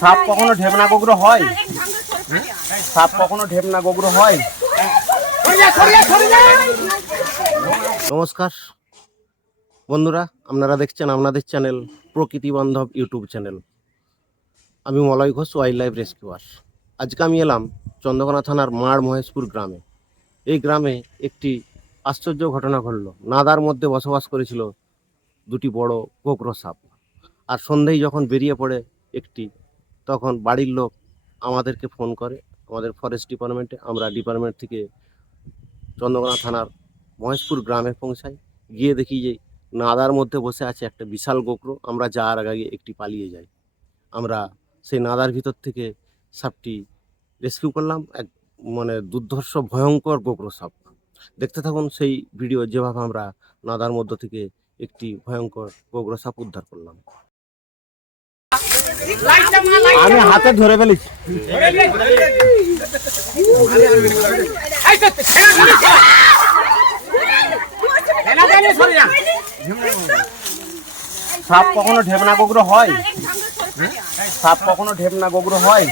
সাপ কখনো ঢেবনা গোগ্র হয়? সাপ কখনো ঢেবনা গোগ্র হয়? নমস্কার। বন্ধুরা, আপনারা দেখছেন আপনাদের চ্যানেল প্রকৃতি বান্ধব ইউটিউব চ্যানেল। আমি Malay Ghosh wild life rescuer আজকে আমি এলাম চন্দ্রকোনা থানার মাড় মহেশপুর গ্রামে। এই গ্রামে একটি আশ্চর্য ঘটনা ঘটল। নাদার মধ্যে বসবাস করেছিল দুটি বড় গোগ্র সাপ। আর সন্ধেই যখন বেরিয়ে পড়ে একটি তখন বাড়ির লোক আমাদেরকে ফোন করে। আমাদের ফরেস্ট ডিপার্টমেন্টে আমরা ডিপার্টমেন্ট থেকে চন্দ্রকোনা থানার মহেশপুর গ্রামে পৌঁছাই। গিয়ে দেখি যে নাদার মধ্যে বসে আছে একটা বিশাল গোকরো। আমরা যাওয়ার আগে একটি পালিয়ে যাই। আমরা সেই নাদার ভিতর থেকে সাপটি রেস্কিউ করলাম। এক মানে দুর্ধর্ষ, ভয়ঙ্কর গোকরো সাপ। দেখতে থাকুন সেই ভিডিও যেভাবে আমরা নাদার মধ্য থেকে একটি ভয়ঙ্কর গোগ্র সাপ উদ্ধার করলাম। আমি হাতে ধরে ফেলেছি। সাপ কখনো ঢেবনা গোগ্র হয়? সাপ কখনো ঢেবনা গোগ্র হয়?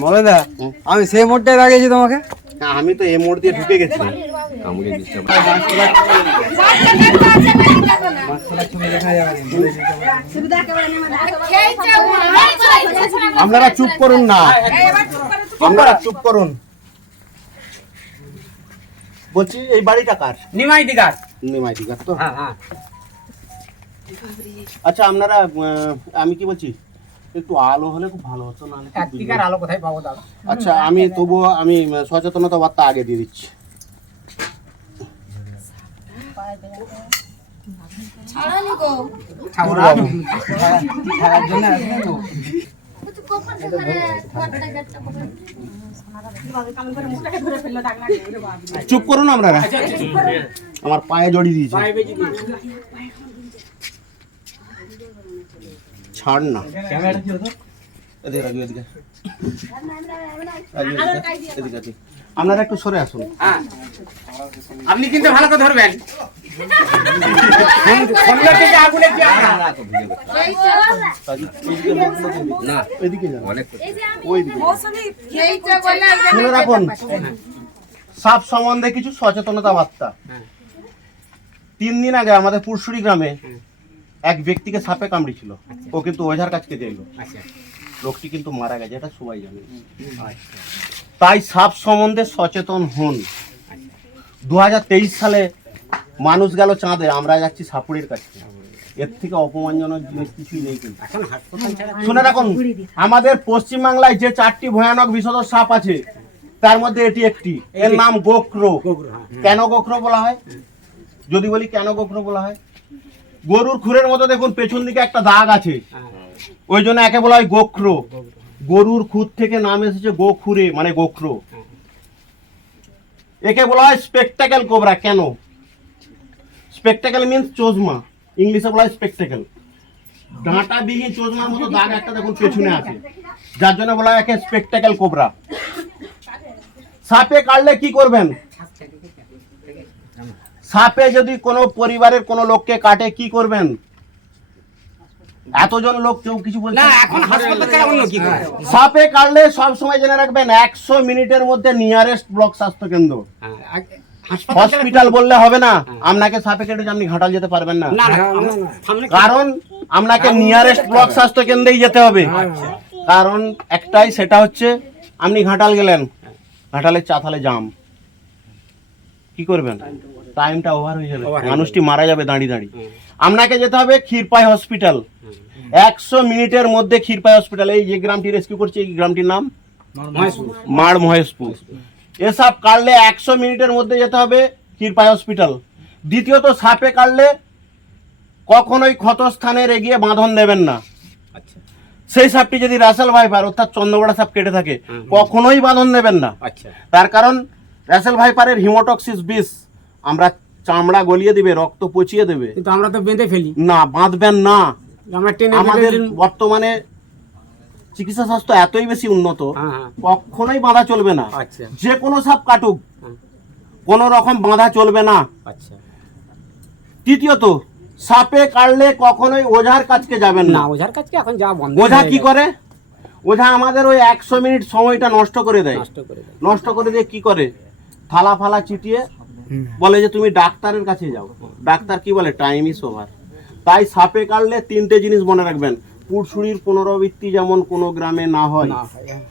মলেদা আমি সেই মোড়টাই লাগিয়েছি তোমাকে? আমি তো এই মোড় দিয়ে ঢুকে গেছি। আপনারা চুপ করুন না। আপনারা চুপ করুন। বলছি এই বাড়িটা কার? নিমাই দিগার নিমাই দিঘার তো? হ্যাঁ হ্যাঁ। আচ্ছা আপনারা আমি কি বলছি একটু আলো হলে খুব ভালো হতো না কার্তিকার আলো কোথায় পাবো দাদা আচ্ছা আমি তবুও আমি সচেতনতা বার্তা আগে দিয়ে দিচ্ছি। ছাগল ছাড়ার জন্য আসবে তো? চুপ করুন আপনারা আমার। পায়ে জড়িয়ে দিয়েছে। ছাড় না। এদিকে রাখি, এদিকে। এদিকে। আপনারা একটু সরে আসুন। হ্যাঁ। আপনি কিন্তু ভালো করে ধরবেন। শুনে রাখুন। সাপ সম্বন্ধে কিছু সচেতনতা বার্তা। তিন দিন আগে আমাদের পুরসুরি গ্রামে এক ব্যক্তিকে সাপে কামড়েছিল। ও কিন্তু ওঝার কাছকে দিল আচ্ছা। লোকটি কিন্তু মারা গেছে এটা সবাই জানে। তাই সাপ সম্বন্ধে সচেতন হন। দু হাজার তেইশ সালে মানুষ গেল চাঁদে আমরা যাচ্ছি সাপুড়ের কাছে। এর থেকে অপমানজনক জিনিস কিছুই নেই কিন্তু। শুনে রাখুন আমাদের পশ্চিমবাংলায় যে চারটি ভয়ানক বিষধর সাপ আছে তার মধ্যে এটি একটি। এর নাম গোক্রো হ্যাঁ। কেন গোখরো বলা হয়? যদি বলি কেন গোখরো বলা হয়? গরুর খুরের মতো দেখুন পেছন দিকে একটা দাগ আছে। হ্যাঁ। ওই জন্য একে বলা হয় গোখরো। গরুর খুদ থেকে নাম এসেছে গোখুরে মানে গোখরো। একে বলা হয় স্পেকটাকেল কোবরা কেন? স্পেকটাকেল মিন্স চোজমা ইংলিশে বলা হয় স্পেকটাকেল ডাঁটা বিহীন চোজমার মতো দাগ একটা দেখুন পেছনে আছে। যার জন্য বলা হয় একে স্পেকটাকেল কোবরা সাপে কাটলে কি করবেন? সাপে যদি কোনো পরিবারের কোনো লোককে কাটে, কি করবেন? এতজন লোক কেউ কিছু বলছে? না? এখন হাসপাতাল ছাড়া অন্য কি করে সাপে কাটলে সব সময় জেনে রাখবেন একশো মিনিটের মধ্যে নিয়ারেস্ট ব্লক স্বাস্থ্য কেন্দ্র হ্যাঁ, হসপিটাল বললে হবে না আপনাকে সাপে কেটে আপনি ঘাটাল যেতে পারবেন না। কারণ আপনাকে নিয়ারেস্ট ব্লক স্বাস্থ্য কেন্দ্রেই যেতে হবে। কারণ একটাই সেটা হচ্ছে আপনি ঘাটাল গেলেন ঘাটালের চাতালে জাম। কি করবেন? টাইমটা ওভার হয়ে যাবে। মানুষটি মারা যাবে দাঁড়িয়ে দাঁড়িয়ে। হুম। আপনাকে যেতে হবে ক্ষীরপাই হসপিটাল। একশো মিনিটের মধ্যে ক্ষীরপাই হসপিটাল। এই যে গ্রামটি রেস্কিউ করছে এই গ্রামটির নাম? মাড় মহেশপুর। এসব কাটলে একশো মিনিটের মধ্যে যেতে হবে ক্ষীরপাই হসপিটাল। দ্বিতীয়ত সাপে কাটলে কখনোই ক্ষতস্থানের এগিয়ে বাঁধন দেবেন না। আচ্ছা। সেই সাপটি যদি রাসেল ভাইপার অর্থাৎ চন্দ্রবড়া সাপ কেটে থাকে কখনোই বাঁধন দেবেন না। আচ্ছা। তার কারণ রাসেল ভাইপারের হিমোটক্সিস বিষ আমরা চামড়া গলিয়ে দিবে রক্ত পচিয়ে দেবে। কিন্তু আমরা তো বেঁধে ফেলি। না বাঁধবেন না। আমরা টেনে আমাদের বর্তমানে চিকিৎসা স্বাস্থ্য এতই বেশি উন্নত হ্যাঁ হ্যাঁ। কখনোই বাঁধা চলবে না। আচ্ছা। যে কোনো সাপ কাটুক হ্যাঁ। কোনো রকম বাঁধা চলবে না। আচ্ছা। তৃতীয়ত সাপে কাটলে কখনোই ওঝার কাছকে যাবেন না। ওঝার কাছে এখন যা বন্ধ ওঝা কি করে? ওঝা আমাদের ওই একশো মিনিট সময়টা নষ্ট করে দেয়। নষ্ট করে দেয়। নষ্ট করে দিয়ে কি করে? থালা ফালা চিটিয়ে বলে যে তুমি ডাক্তারের কাছে যাও। ডাক্তার কি বলে? টাইম ইস ওভার তাই সাপে কাটলে তিনটে জিনিস মনে রাখবেন। পুরসুরির পুনরাবৃত্তি যেমন কোনো গ্রামে না হয় না হ্যাঁ।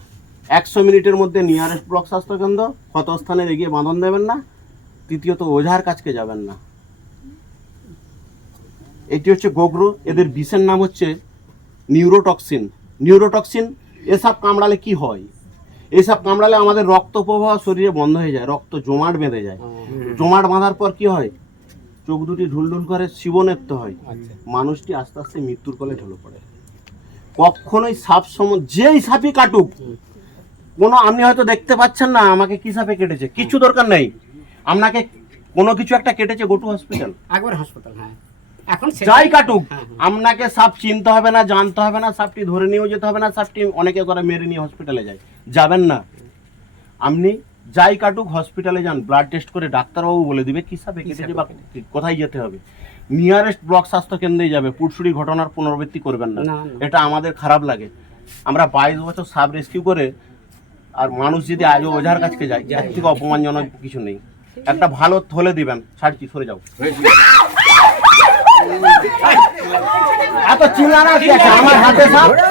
একশো মিনিটের মধ্যে নিয়ারেস্ট ব্লক স্বাস্থ্যকেন্দ্র ক্ষতস্থানে এগিয়ে বাঁধন দেবেন না তৃতীয়ত ওঝার কাছকে যাবেন না। এটি হচ্ছে গোগ্রো এদের বিষের নাম হচ্ছে নিউরোটক্সিন। নিউরোটক্সিন এসব কামড়ালে কি হয়? এসব কামড়ালে আমাদের রক্ত প্রবাহ শরীরে বন্ধ হয়ে যায় রক্ত জমাট বেঁধে যায়। জমাট বাঁধার পর কি হয়? চোখ দুটি ঢুলঢুল করে শিবনেত্য হয়। আচ্ছা। মানুষটি আস্তে আস্তে মৃত্যুর কলে ঢলে পড়ে। কখনোই সাপ সম যেই সাপই কাটুক কোনো আপনি হয়তো দেখতে পাচ্ছেন না আমাকে কি সাপে কেটেছে? কিছু দরকার নেই। আপনাকে কোনো কিছু একটা কেটেছে গোটু হসপিটাল। একবার হাসপাতাল হ্যাঁ। এখন যাই কাটুক হ্যাঁ, হ্যাঁ। আপনাকে সাপ চিনতে হবে না জানতে হবে না সাপটি ধরে নিয়েও যেতে হবে না সাপটি অনেকে করে মেরে নিয়ে হসপিটালে যায়। যাবেন না। আপনি যাই কাটুক হসপিটালে যান ব্লাড টেস্ট করে ডাক্তারবাবু বলে দিবে কি সাপে কেটেছে বা কোথায় যেতে হবে? নিয়ারেস্ট ব্লক স্বাস্থ্য কেন্দ্রেই যাবে পুরসুরি ঘটনার পুনরাবৃত্তি করবেন না। এটা আমাদের খারাপ লাগে। আমরা বাইশ বছর সাব রেস্কিউ করে আর মানুষ যদি আজও ওঝার কাছকে যায় এর থেকে অপমানজনক কিছু নেই। একটা ভালো থলে দিবেন। ছাড়ছি সরে যাও। এত চিল্লানা কি আছে? আমার হাতে সাপ ধরে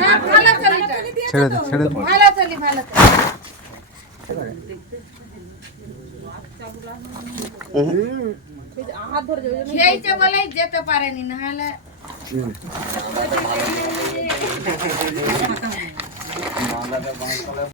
হ্যাঁ ছেড়ে দে ছেড়ে দে। ভালো চলি ভালো খেয়েছে বলেই যেতে পারেনি নাহলে